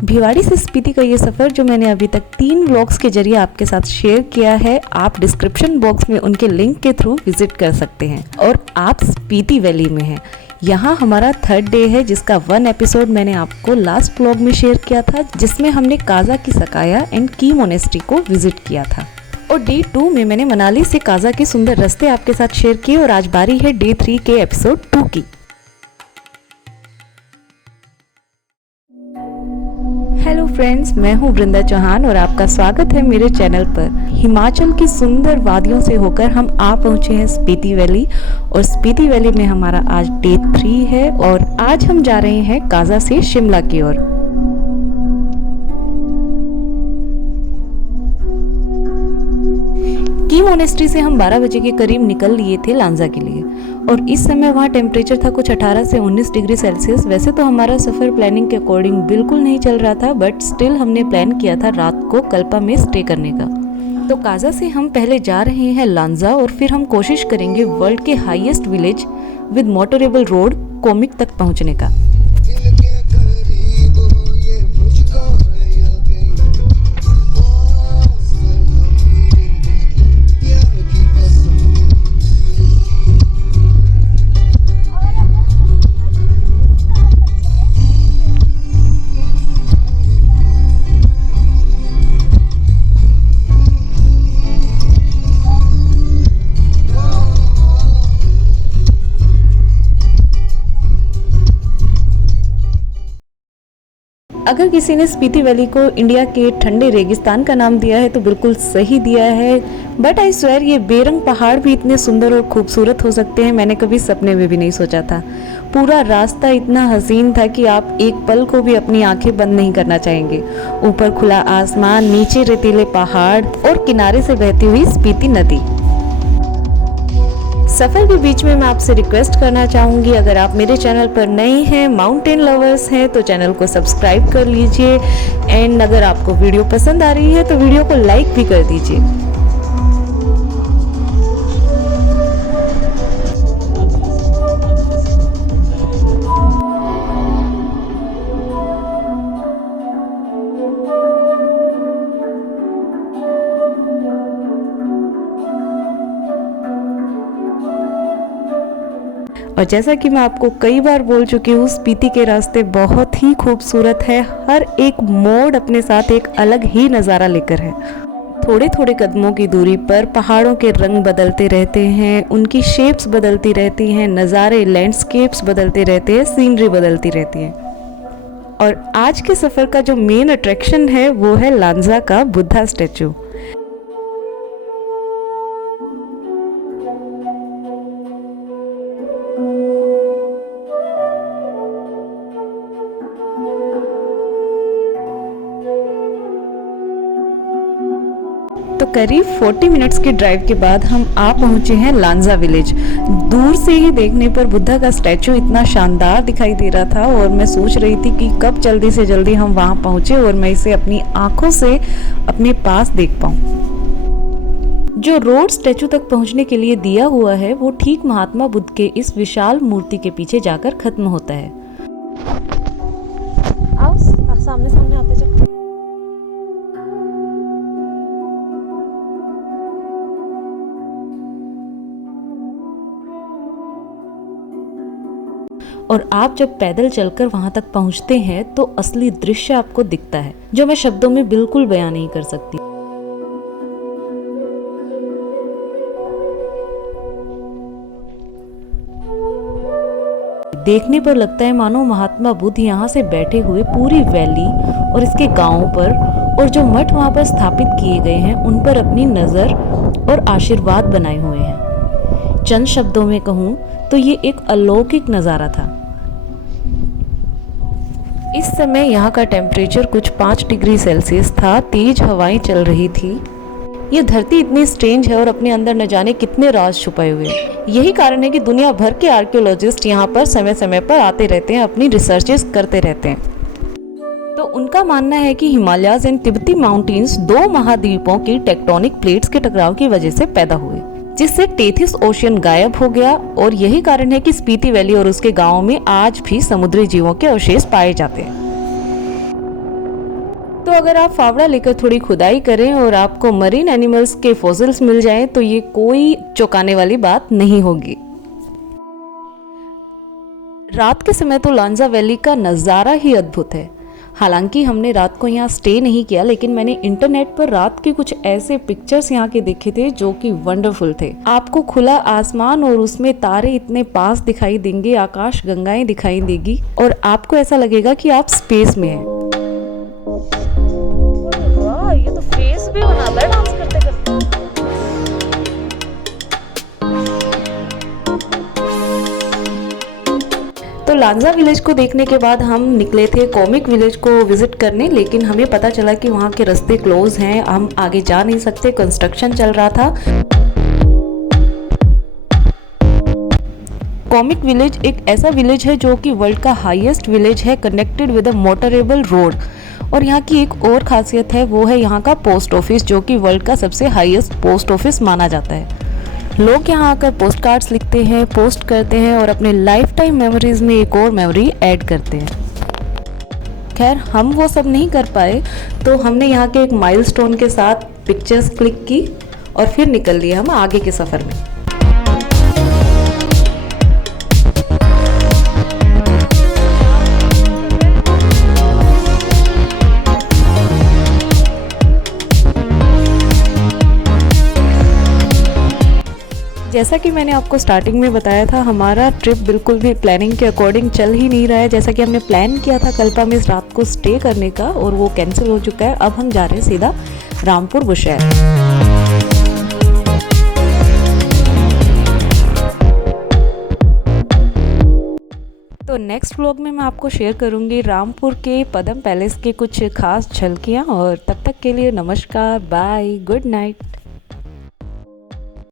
भिवाड़ी से स्पीति का ये सफ़र जो मैंने अभी तक 3 व्लॉग्स के जरिए आपके साथ शेयर किया है, आप डिस्क्रिप्शन बॉक्स में उनके लिंक के थ्रू विजिट कर सकते हैं। और आप स्पीति वैली में हैं। यहाँ हमारा 3rd डे है, जिसका 1 एपिसोड मैंने आपको लास्ट व्लॉग में शेयर किया था, जिसमें हमने काजा की सकाया एंड की मोनेस्ट्री को विजिट किया था। और डे 2 में मैंने मनाली से काजा के सुंदर रास्ते आपके साथ शेयर किए और आज बारी है डे 3 के एपिसोड 2 की। हेलो फ्रेंड्स, मैं हूँ वृंदा चौहान और आपका स्वागत है मेरे चैनल पर। हिमाचल की सुंदर वादियों से होकर हम आ पहुँचे हैं स्पीति वैली और स्पीति वैली में हमारा आज डे 3 है और आज हम जा रहे हैं काजा से शिमला की ओर। की मोनेस्ट्री से हम 12 बजे के करीब निकल लिए थे लांजा के लिए और इस समय वहाँ टेम्परेचर था कुछ 18 से 19 डिग्री सेल्सियस। वैसे तो हमारा सफ़र प्लानिंग के अकॉर्डिंग बिल्कुल नहीं चल रहा था, बट स्टिल हमने प्लान किया था रात को कल्पा में स्टे करने का। तो काजा से हम पहले जा रहे हैं लांजा और फिर हम कोशिश करेंगे वर्ल्ड के highest village with motorable road comic तक पहुँचने का। अगर किसी ने स्पीति वैली को इंडिया के ठंडे रेगिस्तान का नाम दिया है तो बिल्कुल सही दिया है, बट आई स्वेयर ये बेरंग पहाड़ भी इतने सुंदर और खूबसूरत हो सकते हैं, मैंने कभी सपने में भी नहीं सोचा था। पूरा रास्ता इतना हसीन था कि आप एक पल को भी अपनी आंखें बंद नहीं करना चाहेंगे। ऊपर खुला आसमान, नीचे रेतीले पहाड़ और किनारे से बहती हुई स्पीति नदी। सफ़र के बीच में मैं आपसे रिक्वेस्ट करना चाहूँगी, अगर आप मेरे चैनल पर नए हैं, माउंटेन लवर्स हैं, तो चैनल को सब्सक्राइब कर लीजिए एंड अगर आपको वीडियो पसंद आ रही है तो वीडियो को लाइक भी कर दीजिए। और जैसा कि मैं आपको कई बार बोल चुकी हूँ, स्पीति के रास्ते बहुत ही खूबसूरत है। हर एक मोड़ अपने साथ एक अलग ही नज़ारा लेकर है। थोड़े थोड़े कदमों की दूरी पर पहाड़ों के रंग बदलते रहते हैं, उनकी शेप्स बदलती रहती हैं, नज़ारे लैंडस्केप्स बदलते रहते हैं, सीनरी बदलती रहती है। और आज के सफ़र का जो मेन अट्रैक्शन है वो है लांजा का बुद्धा स्टैचू। तो करीब 40 मिनट्स की ड्राइव के बाद हम आ पहुंचे हैं लांजा विलेज। दूर से ही देखने पर बुद्धा का स्टैचू इतना शानदार दिखाई दे रहा था और मैं सोच रही थी कि कब जल्दी से जल्दी हम वहां पहुंचे और मैं इसे अपनी आंखों से अपने पास देख पाऊं। जो रोड स्टैचू तक पहुंचने के लिए दिया हुआ है वो ठीक महात्मा बुद्ध के इस विशाल मूर्ति के पीछे जाकर खत्म होता है। आओ सामने सामने आते जाओ। और आप जब पैदल चलकर वहां तक पहुंचते हैं तो असली दृश्य आपको दिखता है, जो मैं शब्दों में बिल्कुल बयां नहीं कर सकती। देखने पर लगता है मानो महात्मा बुद्ध यहाँ से बैठे हुए पूरी वैली और इसके गांवों पर और जो मठ वहां पर स्थापित किए गए हैं उन पर अपनी नजर और आशीर्वाद बनाए हुए हैं। चंद शब्दों में कहूँ तो ये एक अलौकिक नज़ारा था। इस समय यहाँ का टेम्परेचर कुछ 5 डिग्री सेल्सियस था, तेज हवाएं चल रही थी। ये धरती इतनी स्ट्रेंज है और अपने अंदर न जाने कितने राज छुपाए हुए हैं। यही कारण है कि दुनिया भर के आर्कियोलॉजिस्ट यहाँ पर समय समय पर आते रहते हैं, अपनी रिसर्चेस करते रहते हैं। तो उनका मानना है कि हिमालयाज एंड तिब्बती माउंटेन्स 2 महाद्वीपों की टेक्टोनिक प्लेट्स के टकराव की वजह से पैदा हुए, जिससे टेथिस ओशियन गायब हो गया और यही कारण है कि स्पीति वैली और उसके गांवों में आज भी समुद्री जीवों के अवशेष पाए जाते हैं। तो अगर आप फावड़ा लेकर थोड़ी खुदाई करें और आपको मरीन एनिमल्स के फॉसिल्स मिल जाएं तो ये कोई चौंकाने वाली बात नहीं होगी। रात के समय तो लांजा वैली का नज़ारा ही अद्भुत है। हालांकि हमने रात को यहाँ स्टे नहीं किया, लेकिन मैंने इंटरनेट पर रात के कुछ ऐसे पिक्चर्स यहाँ के देखे थे जो कि वंडरफुल थे। आपको खुला आसमान और उसमें तारे इतने पास दिखाई देंगे, आकाश गंगाएं दिखाई देगी और आपको ऐसा लगेगा कि आप स्पेस में हैं। वाह, ये तो फेस भी बनाता है डांस करते करते। तो लांजा विलेज को देखने के बाद हम निकले थे कॉमिक विलेज को विजिट करने, लेकिन हमें पता चला कि वहाँ के रास्ते क्लोज हैं, हम आगे जा नहीं सकते, कंस्ट्रक्शन चल रहा था। कॉमिक विलेज एक ऐसा विलेज है जो कि वर्ल्ड का हाईएस्ट विलेज है, connected with a motorable road. और यहाँ की एक और खासियत है, वो है यहाँ का पोस्ट ऑफिस, जो कि वर्ल्ड का सबसे हाईएस्ट पोस्ट ऑफिस माना जाता है। लोग यहाँ आकर पोस्ट कार्ड्स लिखते हैं, पोस्ट करते हैं और अपने लाइफ टाइम मेमोरीज में एक और मेमोरी ऐड करते हैं। खैर, हम वो सब नहीं कर पाए, तो हमने यहाँ के एक माइलस्टोन के साथ पिक्चर्स क्लिक की और फिर निकल लिए हम आगे के सफ़र में। जैसा कि मैंने आपको स्टार्टिंग में बताया था, हमारा ट्रिप बिल्कुल भी प्लानिंग के अकॉर्डिंग चल ही नहीं रहा है। जैसा कि हमने प्लान किया था कल्पा में इस रात को स्टे करने का, और वो कैंसिल हो चुका है। अब हम जा रहे हैं सीधा रामपुर बुशहर। तो नेक्स्ट व्लॉग में मैं आपको शेयर करूंगी रामपुर के पदम पैलेस के कुछ खास झलकियाँ, और तब तक के लिए नमस्कार, बाय, गुड नाइट।